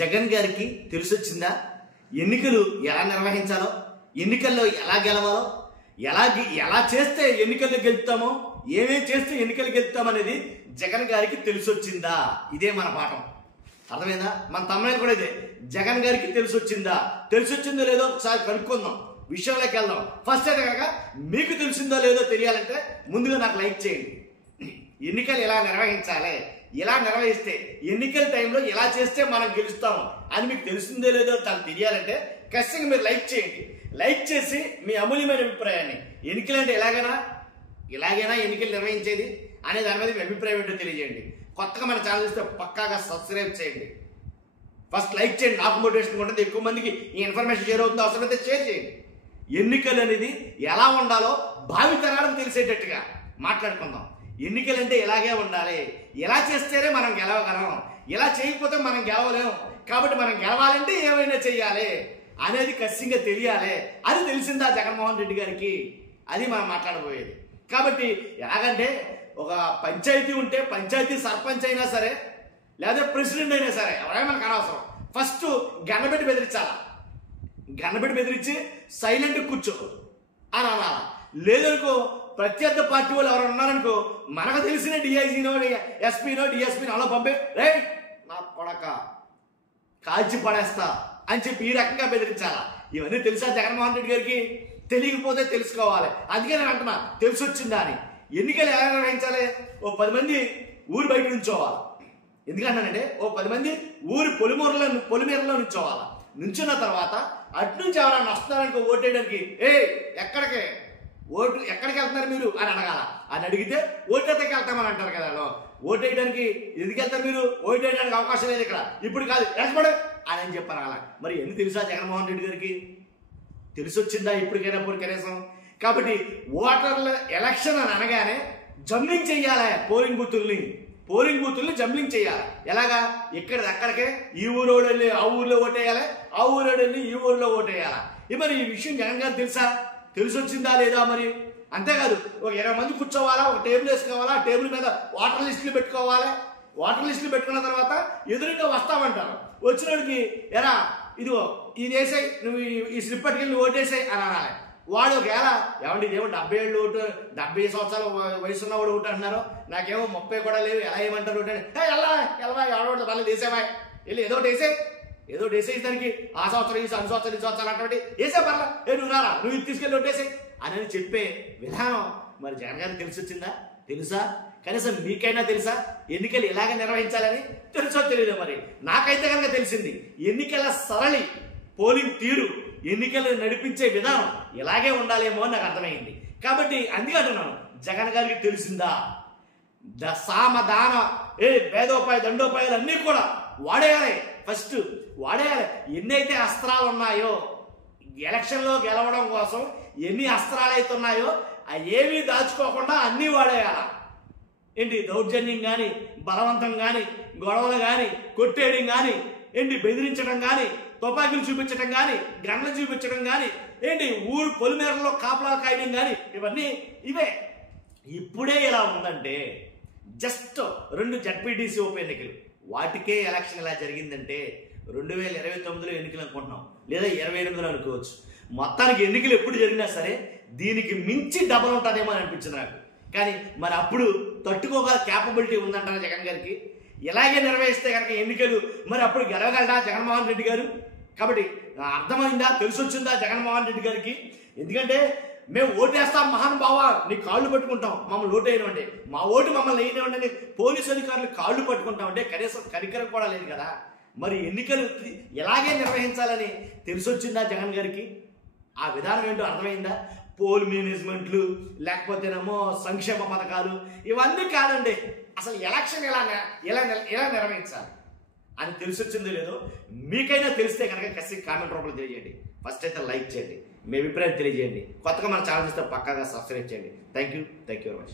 జగన్ గారికి తెలిసొచ్చిందా ఎన్నికలు ఎలా నిర్వహించాలో, ఎన్నికల్లో ఎలా గెలవాలో, ఎలా చేస్తే ఎన్నికల్లో గెలుస్తామో, ఏమేం చేస్తే ఎన్నికలు గెలుస్తామనేది జగన్ గారికి తెలిసొచ్చిందా? ఇదే మన పాఠం. అర్థమైందా? మన తమ్ముడు కూడా ఇదే. జగన్ గారికి తెలిసొచ్చిందా? తెలిసొచ్చిందో లేదో ఒకసారి కనుక్కుందాం, విషయంలోకి వెళ్దాం. ఫస్ట్ అయితే కనుక మీకు తెలిసిందో లేదో తెలియాలంటే ముందుగా నాకు లైక్ చేయండి. ఎన్నికలు ఎలా నిర్వహించాలి, ఎలా నిర్వహిస్తే ఎన్నికల టైంలో ఎలా చేస్తే మనం గెలుస్తాము అని మీకు తెలిసిందో లేదో తనకు తెలియాలంటే ఖచ్చితంగా మీరు లైక్ చేయండి. లైక్ చేసి మీ అమూల్యమైన అభిప్రాయాన్ని, ఎన్నికలు అంటే ఎలాగైనా ఎన్నికలు నిర్వహించేది అనే దాని మీద మీ అభిప్రాయం ఏంటో తెలియజేయండి. కొత్తగా మన ఛానల్ చూస్తే పక్కాగా సబ్స్క్రైబ్ చేయండి. ఫస్ట్ లైక్ చేయండి, నాకు మోటివేషన్ ఉంటుంది, ఎక్కువ మందికి ఈ ఇన్ఫర్మేషన్ షేర్ అవుతుందో అవసరమైతే షేర్ చేయండి. ఎన్నికలు అనేది ఎలా ఉండాలో భావితరాలకు తెలిసేటట్టుగా మాట్లాడుకుందాం. ఎన్నికలు అంటే ఇలాగే ఉండాలి, ఎలా చేస్తేనే మనం గెలవగలం, ఎలా చేయకపోతే మనం గెలవలేం. కాబట్టి మనం గెలవాలంటే ఏమైనా చెయ్యాలి అనేది ఖచ్చితంగా తెలియాలి. అది తెలిసిందా జగన్మోహన్ రెడ్డి గారికి? అది మనం మాట్లాడబోయేది. కాబట్టి ఎలాగంటే ఒక పంచాయతీ ఉంటే పంచాయతీ సర్పంచ్ అయినా సరే లేదా ప్రెసిడెంట్ అయినా సరే ఎవరైనా మనకు అనవసరం, ఫస్ట్ గన్నబెట్టి బెదిరించాలా. గన్నబెట్టి బెదిరించి సైలెంట్ కూర్చో అని అనాలా. లేదనుకో ప్రత్యర్థి పార్టీ వాళ్ళు ఎవరు ఉన్నారనుకో మనకు తెలిసిన డిఐజీనో ఎస్పీనో డిఎస్పీనో అలా పంపే, రే నా కొడక కాల్చి పడేస్తా అని చెప్పి ఈ రకంగా బెదిరించాలా. ఇవన్నీ తెలుసా జగన్మోహన్ రెడ్డి గారికి? తెలియకపోతే తెలుసుకోవాలి. అందుకే నేను అంటున్నా తెలిసొచ్చిందా అని. ఎన్నికలు ఎలా నిర్వహించాలి? ఓ 10 మంది ఊరు బయట నుంచోవాలి. ఎందుకంటానంటే ఓ 10 మంది ఊరి పొలిమేరలో నుంచోవాలి. నుంచున్న తర్వాత అటు నుంచి ఎవరైనా వస్తున్నారనుకో ఓటేయడానికి, ఎక్కడికి వెళ్తున్నారు మీరు అని అడగాల. అని అడిగితే ఓటేతకి వెళ్తామని అంటారు కదా. ఓటేయడానికి ఎందుకు వెళ్తారు మీరు? ఓటేయడానికి అవకాశం లేదు ఇక్కడ, ఇప్పుడు కాదు, ఎక్కడే అని చెప్పారు అలా. మరి ఎన్ని తెలుసా జగన్మోహన్ రెడ్డి గారికి? తెలిసొచ్చిందా ఇప్పటికైనా కనీసం? కాబట్టి ఓటర్ల ఎలక్షన్ అని అనగానే జంబ్లింగ్ చెయ్యాలి. పోలింగ్ బూతుల్ని జంబ్లింగ్ చేయాలి. ఎలాగా? అక్కడికే ఈ ఊరోడు వెళ్ళి ఆ ఊర్లో ఓటేయాలి, ఆ ఊరోడు వెళ్ళి ఈ ఊరిలో ఓటేయాలి. మరి ఈ విషయం జగన్ గారు తెలుసా? తెలిసొచ్చిందా లేదా? మరి అంతేకాదు, ఒక 20 మంది కూర్చోవాలా, ఒక టేబుల్ వేసుకోవాలా, ఆ టేబుల్ మీద వాటర్ లిస్టులు పెట్టుకోవాలి. వాటర్ లిస్టులు పెట్టుకున్న తర్వాత ఎదురుగా వస్తామంటారు. వచ్చినోడికి ఇదిగో ఇది వేసాయి, నువ్వు ఈ స్లిప్ పట్టుకెళ్ళి ఓటేసాయి అని అనాలి. వాడు ఒకవేళ ఏమంటే ఇదేమో 70 ఏళ్ళు ఓటు, 70 సంవత్సరాల వయసు ఉన్నవాడు ఓటు అంటున్నారు, నాకేమో 30 కూడా లేవు, ఎలా ఏమంటారు ఓటు అంటే ఎలా ఎవడో మళ్ళీ వేసేవా వెళ్ళి ఏదో వేసేసి దానికి ఆ సంవత్సరం ఈ సంవత్సరం అంటే వేసే పర్లా, నువ్వు రారా, నువ్వు ఇది తీసుకెళ్ళి ఓటేసాయి అని చెప్పే విధానం మరి జగన్ గారికి తెలిసొచ్చిందా? తెలుసా? కనీసం మీకైనా తెలుసా ఎన్నికలు ఎలాగ నిర్వహించాలని? తెలుసో తెలియదు. మరి నాకైతే కనుక తెలిసింది. ఎన్నికల సరళి, పోలింగ్ తీరు, ఎన్నికలు నడిపించే విధానం ఇలాగే ఉండాలేమో అని నాకు అర్థమైంది. కాబట్టి అందుకే అంటున్నాను, జగన్ గారికి తెలిసిందా? సామదాన భేదోపాయ దండోపాయాలు అన్నీ కూడా వాడేయాలి. ఫస్ట్ వాడేయాలి. ఎన్నైతే అస్త్రాలు ఉన్నాయో ఎలక్షన్లో గెలవడం కోసం, ఎన్ని అస్త్రాలు అయితే ఉన్నాయో ఏమీ దాచుకోకుండా అన్నీ వాడేయాల. దౌర్జన్యం కానీ, బలవంతం కానీ, గొడవలు కానీ, కొట్టేయడం కానీ, బెదిరించడం కానీ, తుపాకీలు చూపించడం కానీ, గన్లు చూపించడం కానీ, ఊరు పొలిమేరలో కాపలా కాయడం కానీ, ఇవన్నీ ఇవే. ఇప్పుడే ఇలా ఉందంటే జస్ట్ 2 జడ్పీటీసీ ఉప ఎన్నికలు, వాటికే ఎలక్షన్ ఇలా జరిగిందంటే 2029లో ఎన్నికలు అనుకుంటున్నాం, లేదా 28లో అనుకోవచ్చు. మొత్తానికి ఎన్నికలు ఎప్పుడు జరిగినా సరే దీనికి మించి డబల్ ఉంటుందేమో అని అనిపించింది నాకు. కానీ మరి అప్పుడు తట్టుకోగల క్యాపబిలిటీ ఉందంటారా జగన్ గారికి? ఇలాగే నిర్వహిస్తే కనుక ఎన్నికలు మరి అప్పుడు గెలవగలరా జగన్మోహన్ రెడ్డి గారు? కాబట్టి అర్థమైందా? తెలిసొచ్చిందా జగన్మోహన్ రెడ్డి గారికి? ఎందుకంటే మేము ఓటేస్తాం మహానుభావ, నీ కాళ్ళు పట్టుకుంటాం, మమ్మల్ని ఓటేయనివ్వండి, మా ఓటు మమ్మల్ని వేయనివ్వండి, పోలీసు అధికారులు కాళ్ళు పట్టుకుంటామంటే కనీసం కనికరం కూడా లేదు కదా. మరి ఎన్నికలు ఎలాగే నిర్వహించాలని తెలిసొచ్చిందా జగన్ గారికి? ఆ విధానం ఏంటో అర్థమైందా? పోల్ మేనేజ్మెంట్లు, లేకపోతేనేమో సంక్షేమ పథకాలు, ఇవన్నీ కాదండి. అసలు ఎలక్షన్ ఎలా నిర్వహించాలి అని తెలిసొచ్చిందో లేదో మీకైనా తెలిస్తే కనుక ఖచ్చితంగా కామెంట్ రూపంలో తెలియజేయండి. ఫస్ట్ అయితే లైక్ చేయండి, మీ అభిప్రాయం తెలియజేయండి. కొత్తగా మన ఛానల్ చూస్తే పక్కాగా సబ్స్క్రైబ్ చేయండి. Thank you very much.